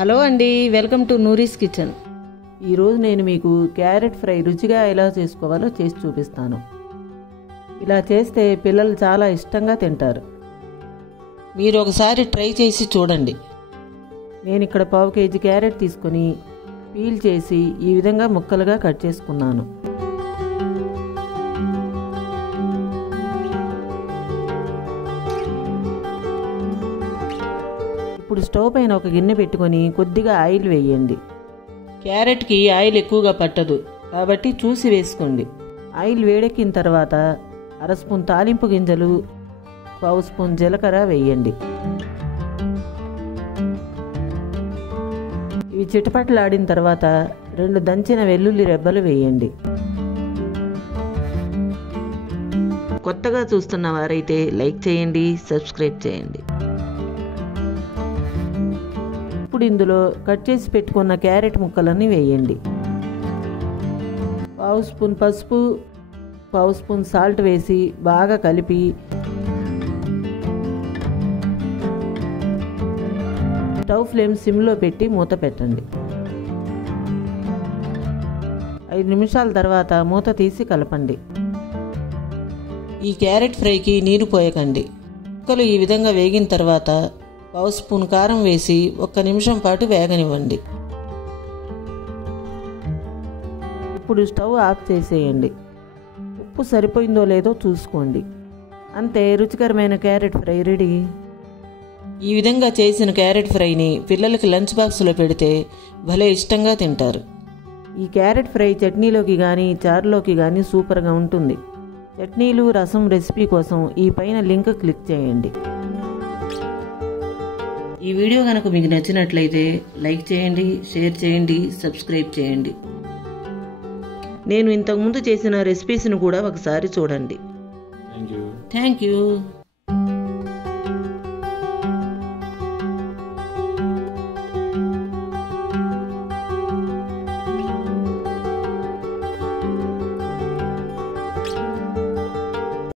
Hello అండి, welcome to నూరీస్ kitchen. ఈరోజు నేను మీకు క్యారెట్ ఫ్రై రుచిగా ఎలా చేసుకోవాలో చేసి చూపిస్తాను. ఇలా చేస్తే పిల్లలు చాలా ఇష్టంగా తింటారు. మీరు ఒకసారి ట్రై చేసి చూడండి. నేను ఇక్కడ 1/2 కేజీ క్యారెట్ తీసుకొని పీల్ చేసి ఈ విధంగా ముక్కలుగా కట్ చేసుకున్నాను. ఇప్పుడు స్టవ్ పైన ఒక గిన్నె పెట్టుకొని కొద్దిగా ఆయిల్ వేయండి. క్యారెట్కి ఆయిల్ ఎక్కువగా పట్టదు కాబట్టి చూసి వేసుకోండి. ఆయిల్ వేడెక్కిన తర్వాత 1/2 స్పూన్ తాలింపు గింజలు, 1/2 స్పూన్ జీలకర్ర వేయండి. ఇవి చిటపటలాడిన తర్వాత 2 దంచిన వెల్లుల్లి రెబ్బలు వేయండి. కొత్తగా చూస్తున్న వారైతే లైక్ చేయండి, సబ్స్క్రైబ్ చేయండి. ఇప్పుడు ఇందులో కట్ చేసి పెట్టుకున్న క్యారెట్ ముక్కలన్నీ వేయండి. 1/2 స్పూన్ పసుపు, 1/2 స్పూన్ సాల్ట్ వేసి బాగా కలిపి స్టవ్ ఫ్లేమ్ సిమ్లో పెట్టి మూత పెట్టండి. 5 నిమిషాల తర్వాత మూత తీసి కలపండి. ఈ క్యారెట్ ఫ్రైకి నీరు పోయకండి. ముక్కలు ఈ విధంగా వేగిన తర్వాత 1/2 స్పూన్ కారం వేసి 1 నిమిషం పాటు వేగనివ్వండి. ఇప్పుడు స్టవ్ ఆఫ్ చేసేయండి. ఉప్పు సరిపోయిందో లేదో చూసుకోండి. అంతే, రుచికరమైన క్యారెట్ ఫ్రై రెడీ. ఈ విధంగా చేసిన క్యారెట్ ఫ్రైని పిల్లలకి లంచ్ బాక్స్లో పెడితే భలే ఇష్టంగా తింటారు. ఈ క్యారెట్ ఫ్రై చట్నీలోకి కానీ చారులోకి కానీ సూపర్గా ఉంటుంది. చట్నీలు, రసం రెసిపీ కోసం ఈ పైన లింక్ క్లిక్ చేయండి. ఈ వీడియో కనుక మీకు నచ్చినట్లయితే లైక్ చేయండి, షేర్ చేయండి, సబ్స్క్రైబ్ చేయండి. నేను ఇంతకుముందు చేసిన రెసిపీస్ను కూడా ఒకసారి చూడండి. Thank you.